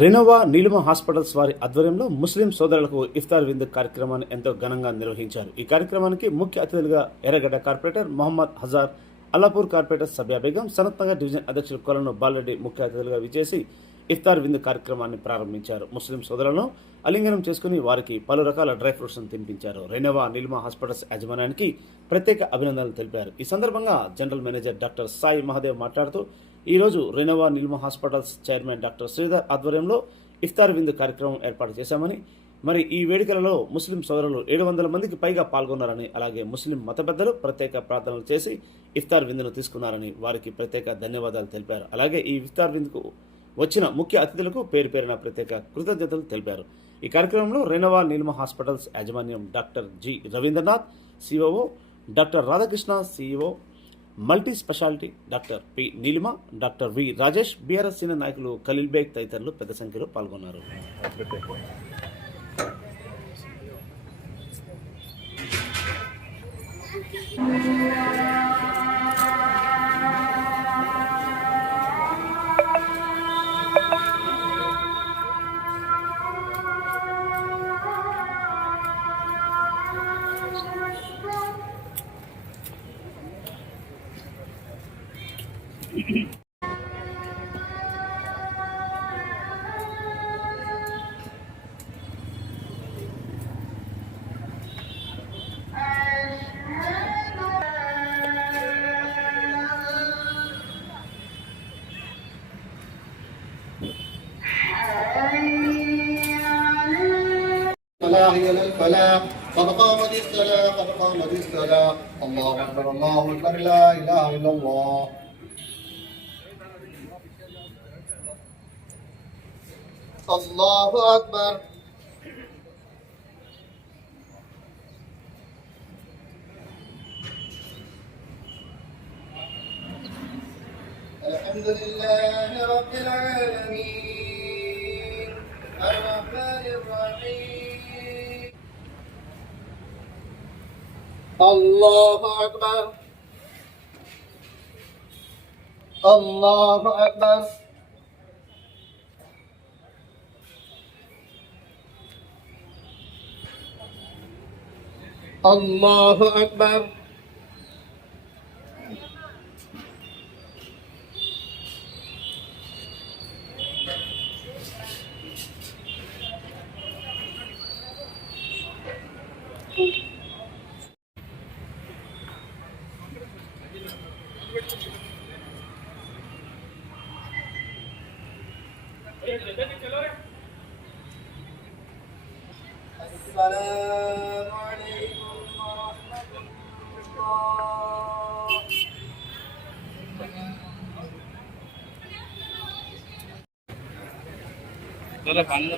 Renova Neelima hospitals వారి ఆధ్వర్యంలో ముస్లిం సోదరులకు ఇఫ్తార్ విందు కార్యక్రమాన్ని ఎంతో ఘనంగా నిర్వహించారు. ఈ కార్యక్రమానికి ముఖ్య అతిథులుగా Erragadda corporator Mohammed Hazar, Allapur corporator Sabya Begum, Sanath Nagar division అధ్యక్షులు కొలను బాలరెడ్డి ముఖ్య అతిథులుగా విచ్చేసి ఇఫ్తార్ విందు కార్యక్రమాన్ని ప్రారంభించారు. ముస్లిం సోదరులను అలింగనం చేసుకుని వారికి పలు రకాల డ్రై ఫ్రూట్స్ తినిపించారు. రెనోవా నీలిమ హాస్పిటల్స్ యాజమాన్యానికి ప్రత్యేక అభినందనలు తెలిపారు. ఈ సందర్భంగా general manager doctor Sai Mahadev మాట్లాడుతూ, ఈరోజు Renova Neelima hospitals chairman doctor Sridhar ఆధ్వర్యంలో ఇఫ్తార్ విందు కార్యక్రమం ఏర్పాటు చేశామని, మరి ఈ వేడుకలలో ముస్లిం సోదరులు 700 మందికి పైగా పాల్గొన్నారని, అలాగే ముస్లిం మత పెద్దలు ప్రత్యేక ప్రార్థనలు చేసి ఇఫ్తార్ విందును తీసుకున్నారని వారికి ప్రత్యేక ధన్యవాదాలు తెలిపారు. అలాగే ఈ ఇఫ్తార్ విందుకు వచ్చిన ముఖ్య అతిథులకు పేరు పేరున ప్రత్యేక కృతజ్ఞతలు తెలిపారు. ఈ కార్యక్రమంలో రెనోవా నీలిమ హాస్పిటల్స్ యాజమాన్యం doctor G Ravindranath COO, doctor Radhakrishna CEO, multi speciality doctor P Neelima, doctor V Rajesh, BRS senior నాయకులు ఖలీల్ బేగ్ తదితరులు పెద్ద సంఖ్యలో పాల్గొన్నారు. الفلاح قد قامت الصلاة قد قامت الصلاة الله أكبر الله أكبر لا إله إلا الله الله أكبر الحمد لله رب العالمين الرحمن الرحيم الله أكبر الله أكبر الله أكبر السلام عليكم ورحمة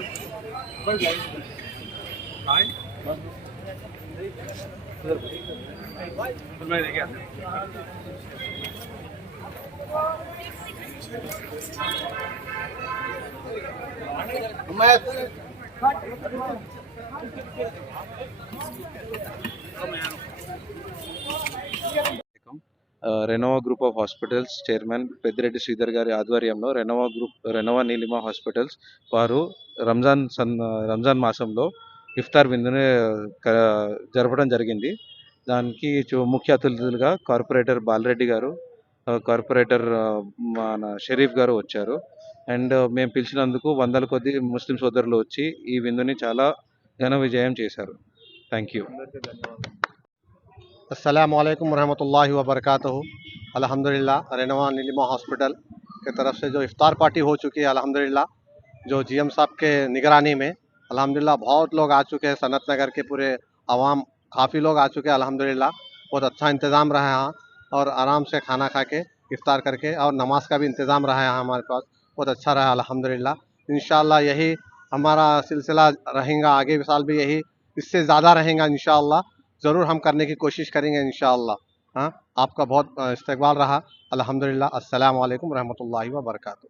Renova group of hospitals chairman Peddireddy Sridhar గారి ఆధ్వర్యంలో రెనోవా నీలిమ హాస్పిటల్స్ వారు రంజాన్ మాసంలో ఇఫ్తార్ విందుని జరపడం జరిగింది. దానికి ముఖ్య అతిథులుగా కార్పొరేటర్ బాలరెడ్డి గారు, కార్పొరేటర్ మన షరీఫ్ గారు వచ్చారు. అండ్ మేము పిలిచినందుకు వందల కొద్ది ముస్లిం సోదరులు వచ్చి ఈ విందుని చాలా ఘన విజయం చేశారు. Thank you. अस्सलामु अलैकुम रहमतुल्लाहि व बरकातहू। अल्हम्दुलिल्लाह रेनोवा नीलिमा हॉस्पिटल की तरफ से जो इफ्तार पार्टी हो चुकी है अल्हम्दुलिल्लाह, जो जीएम साहब के निगरानी में अल्हम्दुलिल्लाह बहुत लोग आ चुके हैं। सनत नगर के पूरे आवाम काफ़ी लोग आ चुके हैं अल्हम्दुलिल्लाह। बहुत अच्छा इंतज़ाम रहा यहाँ और आराम से खाना खा के इफ्तार करके और नमाज का भी इंतज़ाम रहा यहाँ हमारे पास, बहुत अच्छा रहा अल्हम्दुलिल्लाह। इंशाअल्लाह यही हमारा सिलसिला रहेगा, आगे साल भी यही इससे ज़्यादा रहेगा इंशाअल्लाह। ज़रूर हम करने की कोशिश करेंगे इंशाअल्लाह। हाँ, आपका बहुत इस्तकबाल रहा अल्हम्दुलिल्लाह। अस्सलामु अलैकुम रहमतुल्लाहि व बरकातहू।